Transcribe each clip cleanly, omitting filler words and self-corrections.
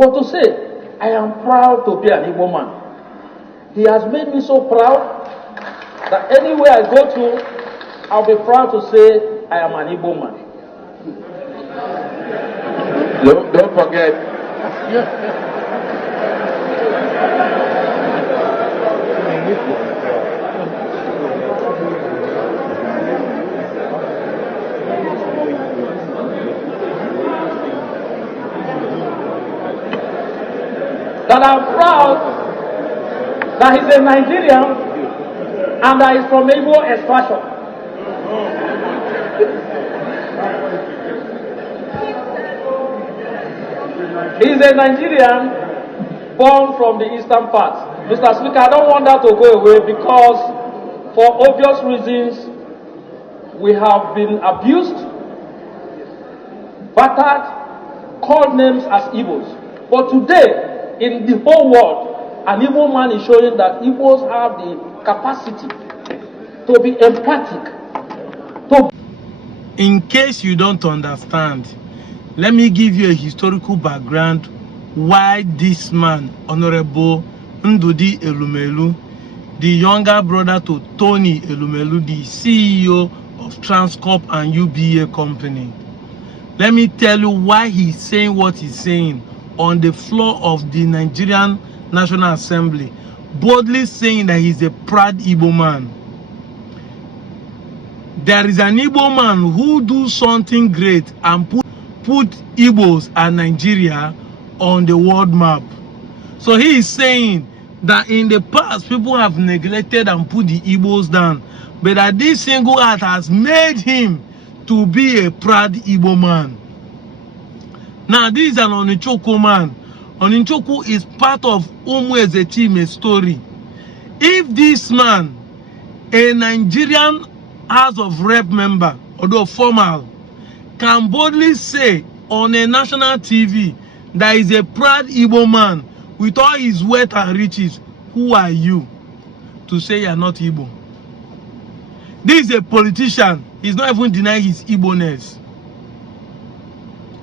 But to say, I am proud to be an Igbo man, he has made me so proud that anywhere I go to, I'll be proud to say I am an Igbo man. Don't forget. That I'm proud that he's a Nigerian and that he's from Igbo extraction. He's a Nigerian born from the eastern part. Mr. Speaker, I don't want that to go away because for obvious reasons we have been abused, battered, called names as Igbos. But today, in the whole world, an Igbo man is showing that Igbos have the capacity to be empathic. In case you don't understand, let me give you a historical background why this man, Honorable Ndudi Elumelu, the younger brother to Tony Elumelu, the CEO of Transcorp and UBA company. Let me tell you why he's saying what he's saying on the floor of the Nigerian National Assembly, boldly saying that he's a proud Igbo man. There is an Igbo man who do something great and put Igbos and Nigeria on the world map. So he is saying that in the past people have neglected and put the Igbos down, but that this single act has made him to be a proud Igbo man. Now this is an Onichukwu man. Onichukwu is part of Umuezechime's story. If this man, a Nigerian House of Rep member, although formal, can boldly say on a national TV that is a proud Igbo man with all his wealth and riches, who are you to say you are not Igbo? This is a politician. He's not even denying his Igboness.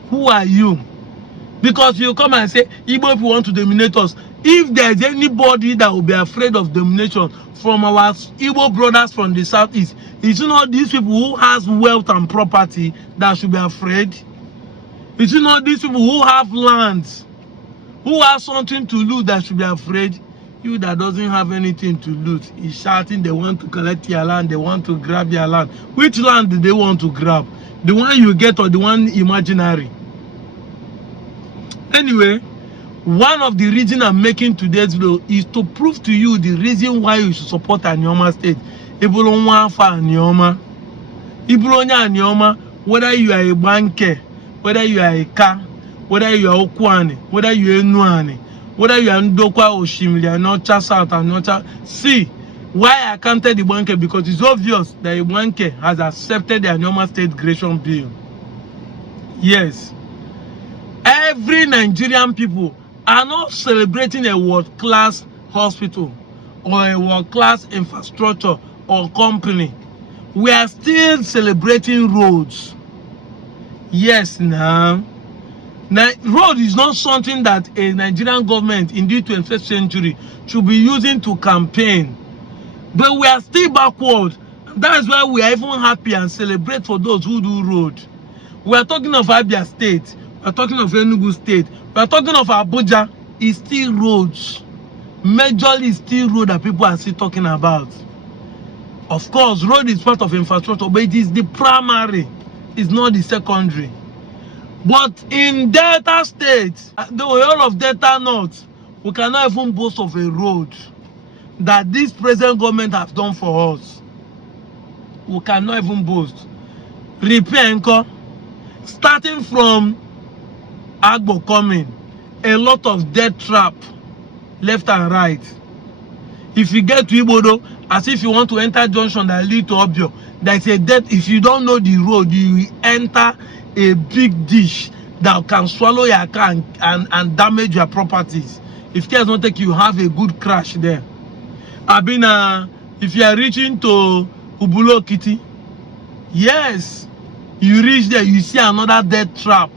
Who are you? Because you come and say, Igbo people want to dominate us. If there's anybody that will be afraid of domination from our Igbo brothers from the southeast, it's not these people who has wealth and property that should be afraid. It's not these people who have lands, who have something to loot that should be afraid. You that doesn't have anything to loot is shouting they want to collect your land, they want to grab your land. Which land do they want to grab? The one you get or the one imaginary? Anyway, one of the reasons I'm making today's video is to prove to you the reason why you should support Anioma State. Anioma, whether you are a banker, whether you are a car, whether you are Okwani, whether you are Nuani, whether you are Ndokwa or Shimli, not South and not. See, why I counted the banker? Because it's obvious that a banker has accepted the Anioma State Creation Bill. Yes. Every Nigerian people are not celebrating a world-class hospital or a world-class infrastructure or company. We are still celebrating roads. Yes, now road is not something that a Nigerian government in the 21st century should be using to campaign. But we are still backward. That's why we are even happy and celebrate for those who do road. We are talking of Abia State. We are talking of Enugu State. We are talking of Abuja. It's still roads. Majorly still road that people are still talking about. Of course, road is part of infrastructure, but it is the primary. It's not the secondary. But in Delta State, the whole of Delta North, we cannot even boast of a road that this present government has done for us. We cannot even boast. Repair encore. Starting from Agbo coming, a lot of death trap left and right. If you get to Ibodo, as if you want to enter junction that lead to Obio, there's a death. If you don't know the road, you will enter a big dish that can swallow your car and damage your properties. If care don't take you, have a good crash there. If you are reaching to Ubulo Kitty, yes, you reach there, you see another death trap.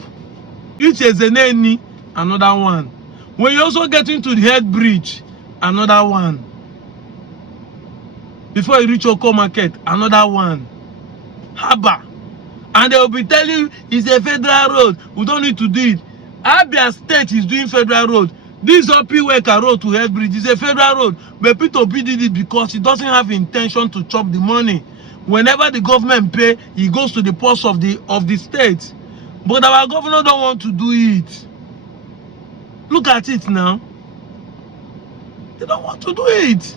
Which is an enemy, another one. When you also get into the head bridge, another one. Before you reach Oko Market, another one. Haba. And they will be telling you it's a federal road. We don't need to do it. Abia State is doing federal road. This Opiweka road to head bridge is a federal road. But P2P did it because it doesn't have intention to chop the money. Whenever the government pay, it goes to the purse of the state. But our governor don't want to do it. Look at it now. They don't want to do it.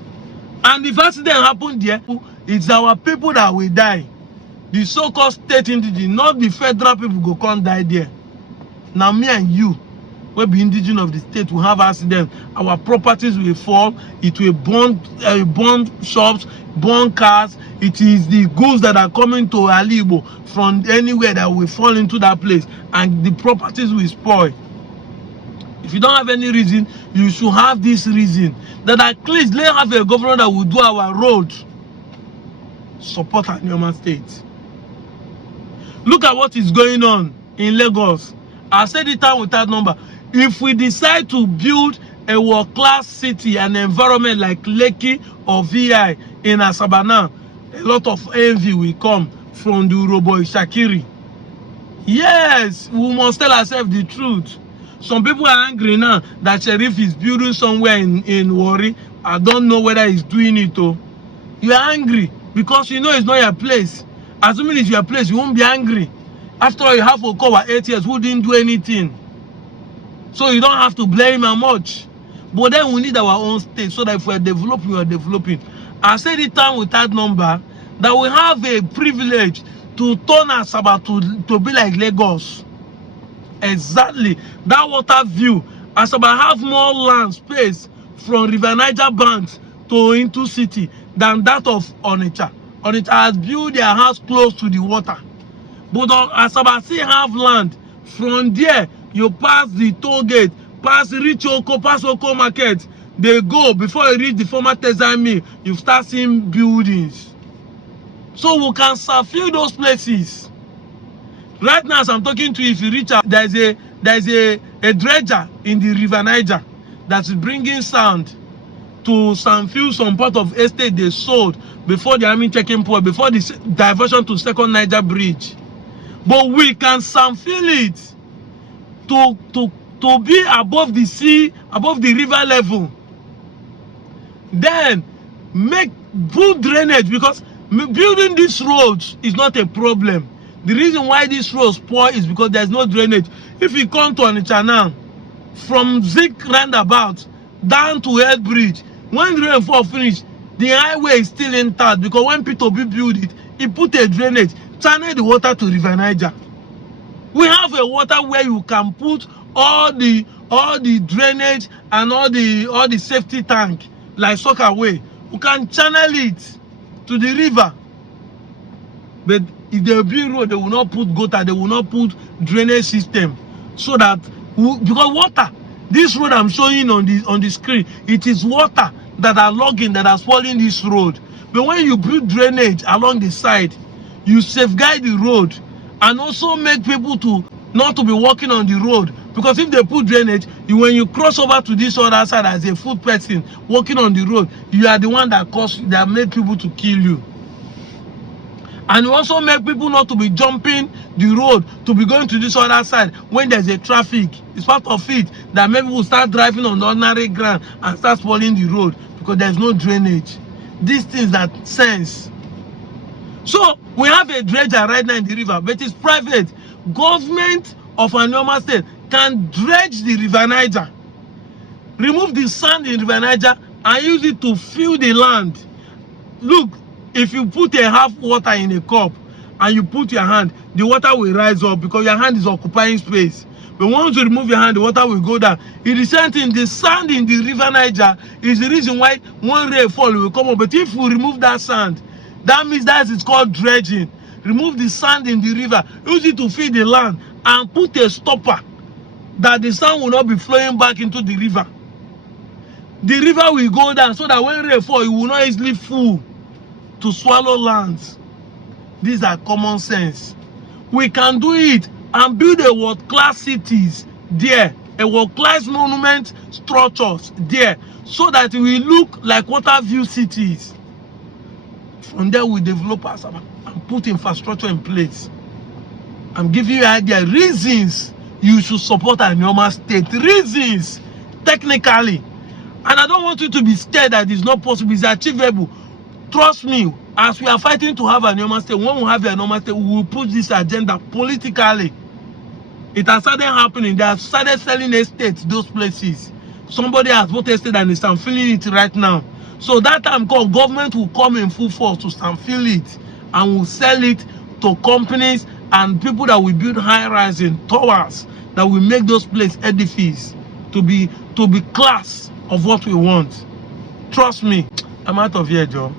And if accident happened there, it's our people that will die. The so-called state entity, not the federal people go come die there. Now me and you, will be indigenous of the state, will have accident. Our properties will fall. It will burn shops, burn cars. It is the goods that are coming to Igbo from anywhere that will fall into that place, and the properties will spoil. If you don't have any reason, you should have this reason. That at least let's have a governor that will do our roads. Support Anioma State. Look at what is going on in Lagos. I said it time without number. If we decide to build a world-class city and environment like Lekki or VI in Asabana, a lot of envy will come from the Urobo Shakiri. Yes, we must tell ourselves the truth. Some people are angry now that Sheriff is building somewhere in Warri. I don't know whether he's doing it or. You are angry because you know it's not your place. Assuming it's your place, you won't be angry. After all, you have to cover 8 years who didn't do anything. So you don't have to blame him much. But then we need our own state so that if we're developing, we are developing. I said it time without number that we have a privilege to turn Asaba to be like Lagos. Exactly. That water view. Asaba have more land space from River Niger banks to into city than that of Onitsha. Onitsha has built their house close to the water. But Asaba still have land. From there, you pass the toll gate, pass reach Oko, pass Oko Market. They go, before you reach the former Tezai Mill, you start seeing buildings. So we can fulfill those places. Right now, as I'm talking to you, if you reach out, there's a dredger in the River Niger that's bringing sand to fill some part of estate they sold before the army checking point, before the diversion to second Niger bridge. But we can fill it to be above the sea, above the river level. Then make good drainage, because building these roads is not a problem. The reason why these roads poor is because there's no drainage. If you come to Onitsha now, from Zik roundabout down to Head Bridge, when the rainfall finish, the highway is still intact, because when P2B build it, he put a drainage, channel the water to River Niger. We have a water where you can put all the drainage and all the safety tank like soccer way. You can channel it to the river. But if they build road, they will not put gutter, they will not put drainage system, so that because water, this road I'm showing on the screen, it is water that are logging, that are spoiling this road. But when you build drainage along the side, you safeguard the road and also make people to not to be walking on the road. Because if they put drainage, when you cross over to this other side as a foot person walking on the road, you are the one that made people to kill you. And you also make people not to be jumping the road to be going to this other side when there's a traffic. It's part of it that maybe people start driving on the ordinary ground and start spoiling the road because there's no drainage. These things that sense. So we have a dredger right now in the river, but it's private. Government of Anioma State can dredge the River Niger, remove the sand in River Niger and use it to fill the land. Look, if you put a half water in a cup and you put your hand, the water will rise up because your hand is occupying space. But once you remove your hand, the water will go down. It is something, the sand in the River Niger is the reason why one rainfall will come up. But if we remove that sand, that means that is called dredging. Remove the sand in the river, use it to feed the land, and put a stopper that the sand will not be flowing back into the river. The river will go down so that when rain falls, it will not easily full to swallow lands. These are common sense. We can do it and build a world-class cities there. a world-class monument structures there so that it will look like water view cities. From there, we develop and put infrastructure in place. I'm giving you idea reasons you should support Anioma State. Reasons, technically. And I don't want you to be scared that it's not possible. It's achievable. Trust me, as we are fighting to have Anioma State, when we have Anioma State, we will push this agenda politically. It has started happening. They have started selling estates, those places. Somebody has bought estate and I'm feeling it right now. So that time government will come in full force to fill it and will sell it to companies and people that will build high-rising towers that will make those places edifices to be class of what we want. Trust me, I'm out of here, Joe.